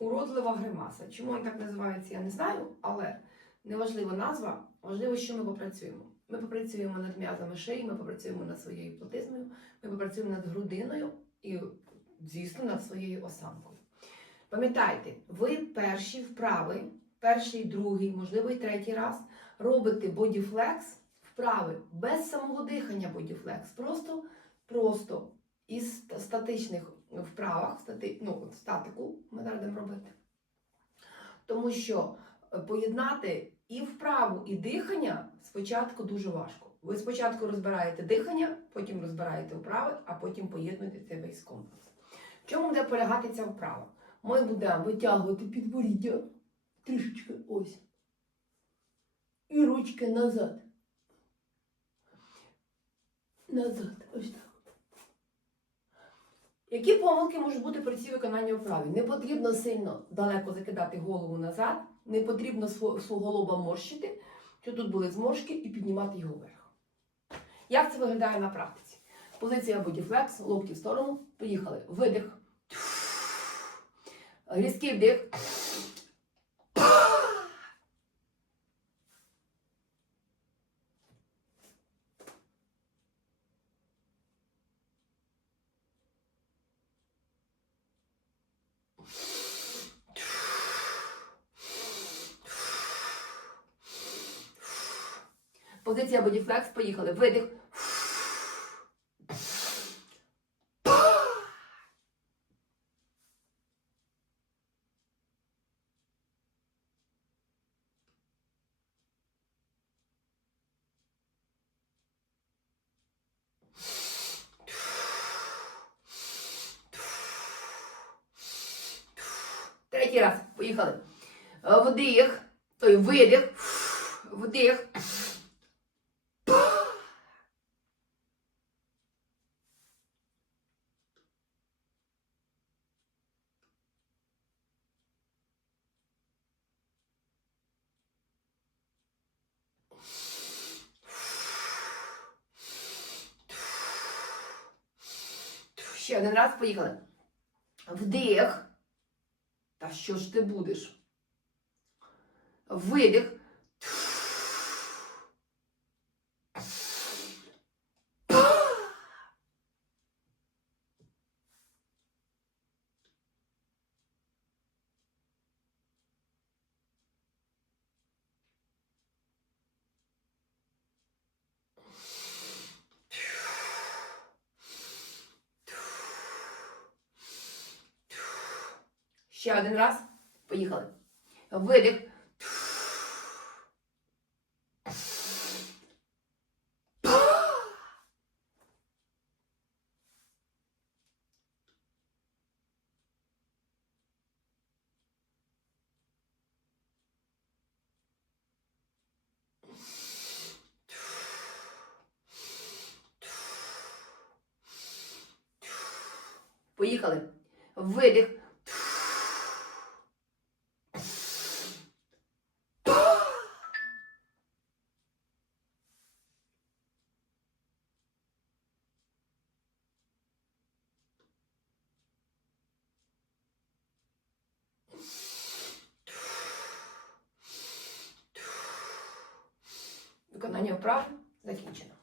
уродлива гримаса. Чому він так називається, я не знаю, але неважлива назва, важливо, що ми попрацюємо. Ми попрацюємо над м'язами шиї, ми попрацюємо над своєю плотизною, ми попрацюємо над грудиною і, звісно, над своєю осанкою. Пам'ятайте, ви перші вправи, перший, другий, можливо, і третій раз робите бодіфлекс вправи без самого дихання бодіфлекс. Просто, просто із статичних вправах, стати, ну, статику ми будемо робити. Тому що е, поєднати і вправу, і дихання спочатку дуже важко. Ви спочатку розбираєте дихання, потім розбираєте вправи, а потім поєднуєте цей весь комплекс. В чому буде полягати ця вправа? Ми будемо витягувати підборіддя трішечки ось. І ручки назад. Назад, ось так. Які помилки можуть бути при цій виконанні вправи? Не потрібно сильно далеко закидати голову назад, не потрібно сво- свого лоба морщити, що тут були зморшки, і піднімати його вверх. Як це виглядає на практиці? Позиція бодіфлекс, локті в сторону. Поїхали. Видих. Різкий вдих. Позиція бодіфлекс. Поїхали. Видих. Третій раз. Поїхали. Вдих. Той видих. Вдих. Ще один раз поїхали. Вдих. Та що ж ти будеш? Видих. Ще один раз. Поїхали. Видих. Поїхали. Видих. Виконання вправ закінчено.